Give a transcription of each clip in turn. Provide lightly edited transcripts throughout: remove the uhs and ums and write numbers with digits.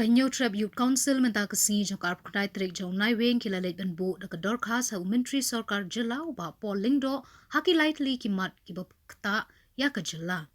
Kanyo Trap Youth Council menta kesingi jong karp krai trik jong naiweng kila leit ban bo da kador khas ha menteri sarkar jela ba Lingdo haki lightly kimat kibab kta ya ka jela.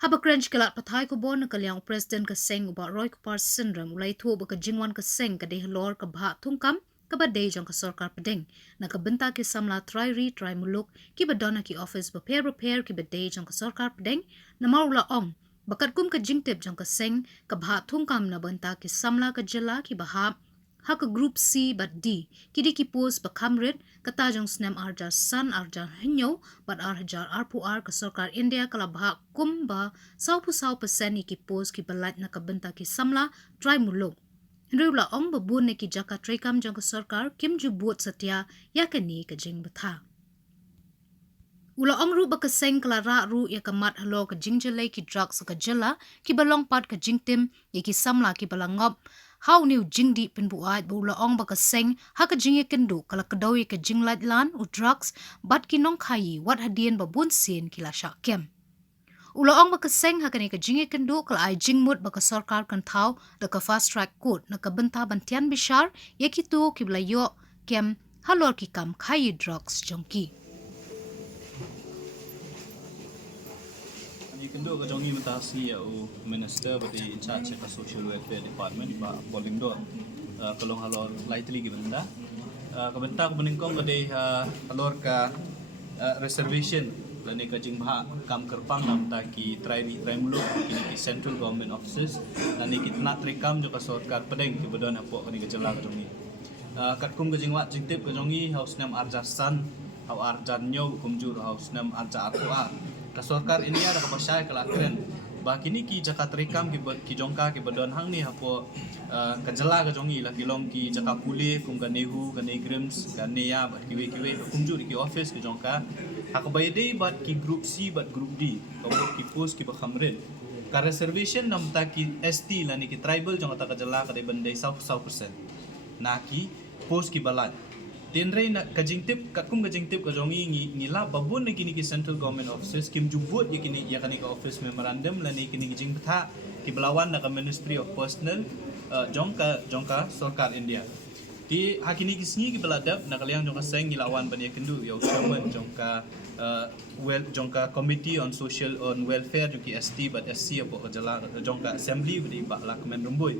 Haba crunch kalat pathai ko bon kalyang president ka seng ba Roy Kupar syndrome ulai thu ba ka jingwan ka seng ka de lor ka bha thungkam ka ba de jong ka sarkar pedeng na ka benta ki samla try muluk ki ba dona ki office ba repair ki ba de jong ka sarkar pedeng na maula ong bakat kum ka jingtep jong ka seng ka bha thungkam na benta ki samla ka jela ki bahap ha ka group C bat D kidi ki post ba kamrit kata jong snem arjar san arjar hinyo bat arjar arpuar ka sarkar India kala bha kum ba 100% ki post ki balat na ka benta ki samla try muluk Rula ong babun ne ki jaka trekam jong ka sarkar kim ju buat satya ya ka ni ka jing batha Ula ong ru ba ka seng kala ra ru ya ka mat halo ka jingjele ki drugs ka jela ki balong pat ka jingtim ya ki samla ki balangop how new jingdi pin bu ai bu la ong ba ka seng ha ka jingye kendu kala ka dawi ka jinglat lan u drugs bat ki nong khai wat hadien ba bun sin ki la sha kem Ula ong ba ka seng ha ka ni ka jingye kendu kala ai jingmut ba ka sarkar kan thau da ka fast track court na ka benta bantian bishar ya ki tu ki bla yo kem halor ki kam khai drugs jongki You can do a jongi matasi au minister but in charge of social welfare department ba Lingdo kalong halor lightly gibenda kabenta ko beningkong gade halor ka reservation lani ka jingha kam kerpang nam ta ki try muluk ki central government offices lani ki nak rekam jo ka sarkar pedeng ki bedon apo kani ka jela ka jongi kat kum ka jingwat jingtip ka jongi house nam arjasan au arjan nyo kumjur house nam arja arwa ka sarkar India da kapasay kalakren ba kini ki jakat rekam ki jongka ki badon hang ni hapo ka jela ka jongi la kilong ki jaka puli kum ka nehu ka negrims ka neya bat kiwe kumjur ki office ki jongka hakbayde bat ki group C bat group D ka ki post ki ba khamren ka reservation nam ta ki ST la ni ki tribal jong ta ka jela ka de bandai 100% na ki post ki balat Tenrei nak kajingtip kakum kajingtip ka jongi ngila babun ni kini ki central government offices kim jubut ya kini ya kani ka office memorandum la ni kini jing betha ki belawan na ka ministry of personnel jongka sarkar India ti hakini kisni ki beladap na kaliang jongka seng ngilawan ban ya kendu ya chairman jongka committee on social on welfare jongki ST but SC apo ka jala jongka assembly budi ba la kemen rumbui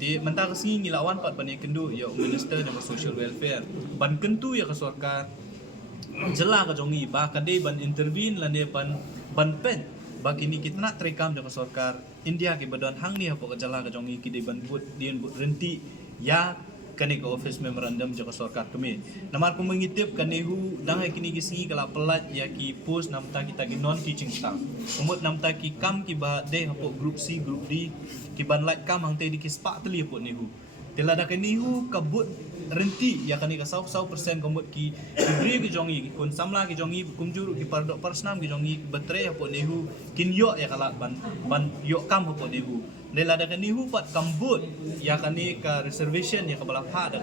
di mentah kesini ngilawan pat ban kendu ya minister dengan social welfare ban kentu ya ke sarkar jela ka jongi ba kade ban intervene lane ban pen ba kini kita nak terekam dengan sarkar India ke badan hang ni apa ka jela ka jongi ki de ban but dien but renti ya kani ka office memorandum jaka sarkar kami namar ko mengitip kanehu dang kini kisni kala pelat ya ki post namta kita ki non teaching staff umut namta ki kam ki ba de hapo group C group D ki ban like kam hang te di ki spa teli hapo nehu tela da kanihu kabut renti ya kani ka 100% komut ki bri ki jongi ki kun samla ki jongi kumjur ki pardok persnam ki jongi betre hapo nehu kin yo ya kala ban yo kam hapo nehu Nela da kanihu pat kambut ya kani ka reservation ya ka balapha da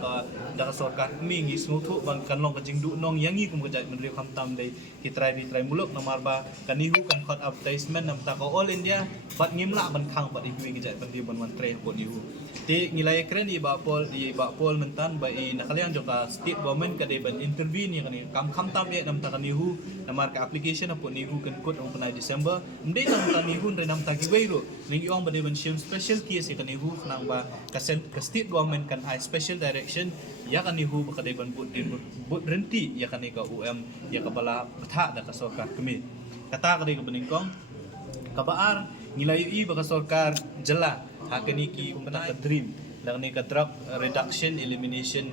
ka sarkar mi ngi smutu bang kanlong ka jingdu nong yangi kum ka jai menri khamtam dei ki try muluk namar ba kanihu kan khot advertisement nam ta ko all India pat ngimla ban khang pat ibi ki jai bandi ban tre ko nihu ti ngilai kren i ba pol mentan ba i nakalian joka state government ka dei ban intervene ya kani kam khamtam ye nam ta kanihu namar ka application apo nihu kan kod on panai December mde nam ta nihu re nam ta ki weiro ning iong ba dei ban special case ya kanihu nang ba ka state government kan high special direction ya kanihu ba kadai ban but renti ya kani ka UM ya ka bala patha da ka sarkar kami kata kadai ka beningkong kabaar ngilayu ba ka sarkar jela hakani ki umpana ka dream lang ni ka drug reduction elimination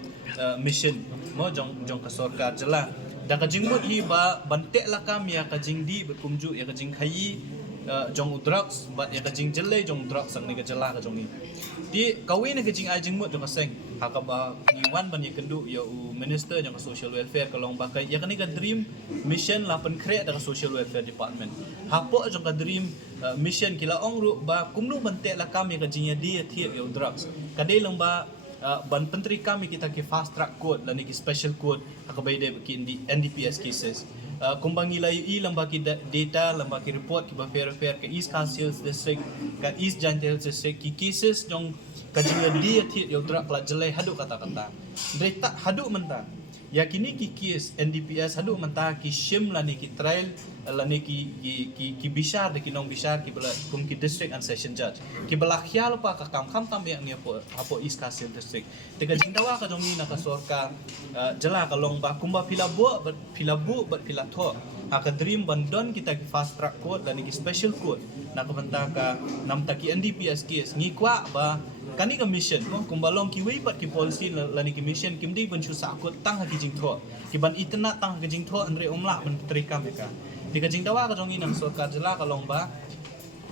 mission mo jong ka sarkar jela da ka jingmut hi ba bante la kam ya ka jingdi bekumju ya ka jing khayi jong drugs but ya kajing jelle jong drugs sang ni kajela ka jongi di kawin na kajing ajing mo jong kaseng hakaba iwan ban ya kendu ya minister jong social welfare kalong bakai ya kani ka dream mission la pen create da social welfare department hapo jong ka dream mission kila ong ru ba kumnu bante la kam ya kajing ya dia thiet ya drugs kadai lang ba ban penteri kami kita ki fast track code la ni ki special code akabai de ki NDPS cases kumbang ilayu lembaki data lembaki report ki fair ke East Coast Hills District ke East Giant Hills District ki cases jong kajinga dia thit yo drak la jelai hadu kata-kata data hadu mentah yakini ki case NDPS hadu mentah ki shim la ni ki trial la ni ki bishar de ki nong bishar ki bala kum ki district and session judge ki bala khial pa ka kam tam yang ni apo East Coast Hills District te ka jingdawa ka jong ni na ka sorka jela ka long ba kumba pila bu but pila tho aka dream bandon kita ki fast track court dan ki special court na ka banta ka nam ta ki NDPS case ngi kwa ba kani ka mission mo kumbalong ki wei pat ki policy la ni ki mission kim di ban chu sa ko tang ha ki jing tho ki ban itna tang ka jing tho andre omla ban trika meka ti ka jing dawa ka jong inang sarkar jela ka long ba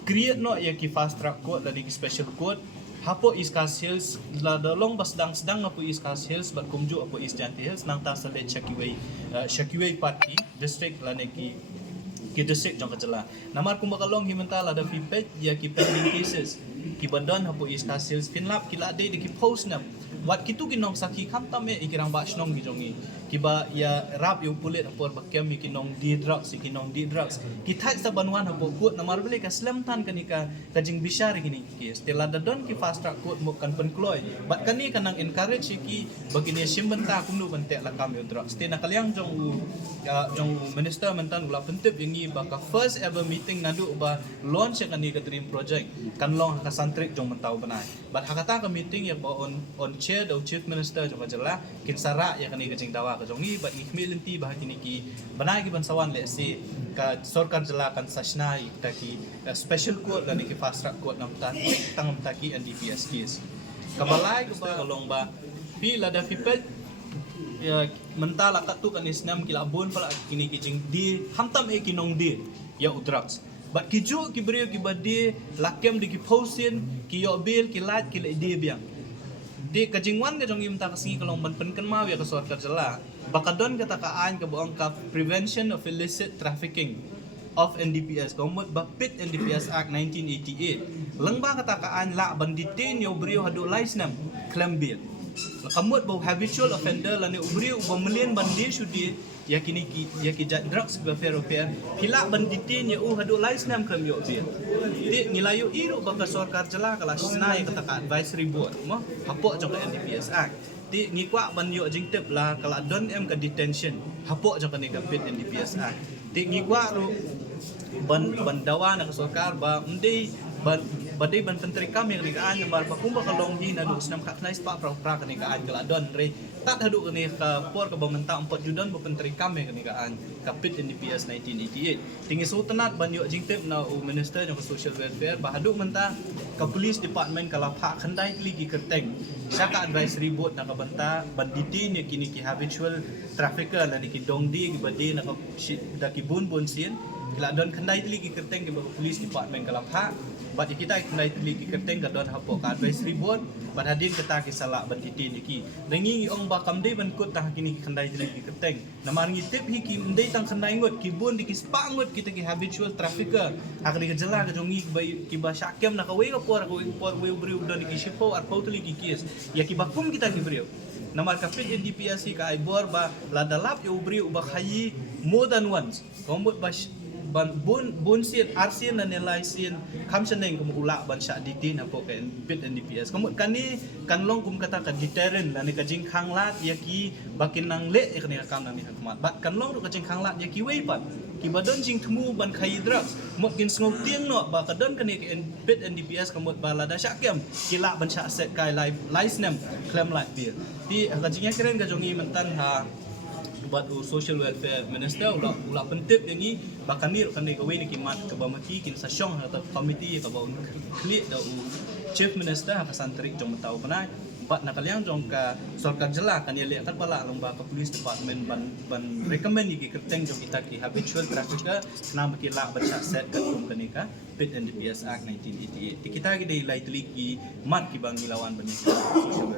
create no ya ki fast track court la ni ki special court hapo East Coast Hills la dalong bas sedang apo East Coast Hills bat kumju apo East Giant Hills nang ta salet Shakiway party district la ni ki district jong kajala namar kum bakalong himenta la da fipet ya ki pending cases ki bandon hapo East Coast Hills finlap ki la de ki post na wat kitu kinong saki kam tame ikirang ba snong gi jongi kiba ya rap yu pulit apor bakem kinong di drugs ki thai sa banwan hapo court namar bele ka slam tan kanika kajing bishar gini ki stela da don ki fast track court mo kan penkloy bat kani kanang encourage ki bagini simbenta kumnu bante la kam yu drugs te nakalyang jong minister mentan ula pentip yangi ba ka first ever meeting nadu ba launch kani ka dream project kan long ka santrik jong mentau banai bat hakata ka meeting ya ba on chair do chief minister jong jela kin sara ya kani ka jing dawa ka jongi ba ikmilenti bah kini ki banai ki bansawan le si ka sarkar jela kan sashna ta ki special court dan ki fast track court nam ta tangam ta ki NDPS case kabalai ko ba kalong ba pila da pipet ya mentala katu kan isnam kila bon pala kini ki jing di hamtam e kinong di ya udrugs but kiju ki brio ki badi lakem di ki postin ki yo bill ki lat ki le di biang di kajingwan ka jong imta kasi kalong banpen kan ma ya ka sarkar jela bakadon kata kaan ka buang ka prevention of illicit trafficking of NDPS komot bapit NDPS Act 1988 lengba kata kaan la banditin yo brio hadu laisnam claim bill kamut bau habitual offender lani ubri ubamlian bandi shudi yakini ki drugs be fair pila banditin ya hadu laisnam claim yo bill di nilayo iru baka sarkar jela kala snai kata ka advisory board mo hapo jong NDPS Act di ngikwa ban yo jingtep la kala don em ka detention hapo jong ka pit NDPS Act di ngikwa ru ban dawa na sarkar ba badai ban penteri kami kani kaan namar pakumba kalong di na dus nam kaknais pa pra kani kaan kala don re tat hadu kani ka por ka bamenta 4 judon ba penteri kami kani kaan kapit NDPS 1988 tingi sultanat ban yo jingtep na minister ng social welfare ba hadu menta ka police department kala pha khandai ligi kerteng saka advisory board na kabanta banditi ni kini ki habitual trafficker na ki dongdi badi na ka daki bun sin kala don khandai ligi kerteng ki police department kala pha bat kita kundai tili ki kerteng ka don hapo ka advisory board bat hadin kata ki sala ban titi niki rengi ong ba kamdei ban kut tah kini kundai tili ki kerteng namar ngi tip hi ki mdei tang kundai ngot ki bun di ki spangot kita ki habitual trafficker akli ka jela ka jongi ki ba syakem na ka we ka por we bri don ki shipo ar totally ki kies ya ki bakum kita ki bri namar ka fit NDPS ka ai bor ba la dalap yo bri uba khayi more than once komot ba ban bun sin arsin na nilai sin kamsaneng kum ula ban sya ditin apo ka pit NDPS kamu kani kanlong kum kata ka deterrent lani ka jing khanglat yaki bakin nang le ikni kam nami hakmat bat kanlong ka jing khanglat yaki wei pat ki badon jing thmu ban khai drugs mot kin sngo tiang no ba ka don kani ka pit NDPS kamut bala da syakem kila ban sya set kai live nem claim light bill di ka jing keren ka jongi mentan ha buat social welfare minister ula pentip yang ni bakanir kan ni kawin ni kimat ka bamati kin sa syong atau committee ka ba klik da chief minister ka santri jong tau bana bat nakalyang jong ka sarkar jela kan ya kan pala lomba ka police department ban recommend ni kerteng jong kita ki habitual trafficker nama kila baca set ka tum kanika pit NDPS Act 1988 kita gi dai lightly ki mat ki bang ilawan banyak social